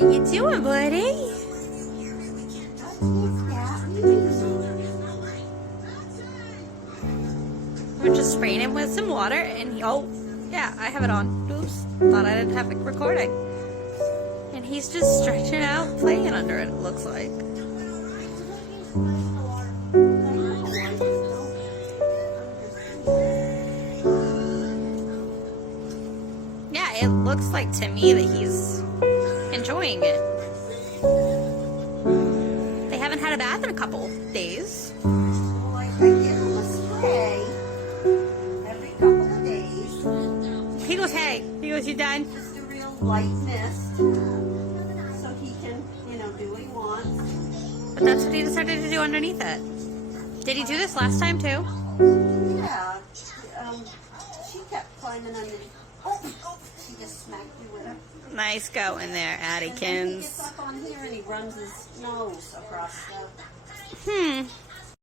you doing, buddy? We're just spraying him with some water, and he, oh, yeah, I have it on. Oops, thought I didn't have it recording. And he's just stretching out, playing under it, it looks like. Yeah, it looks like to me that he's enjoying it. They haven't had a bath in a couple days. Well, I give him a spray every couple of days. He goes, hey. He goes, you done? Just a real light mist, so he can, do what he wants. But that's what he decided to do underneath it. Did he do this last time too? Yeah. She kept climbing underneath. Oh, she just smacked me with her. Nice going there, And then he Addykins. gets up on here and he runs his nose across the...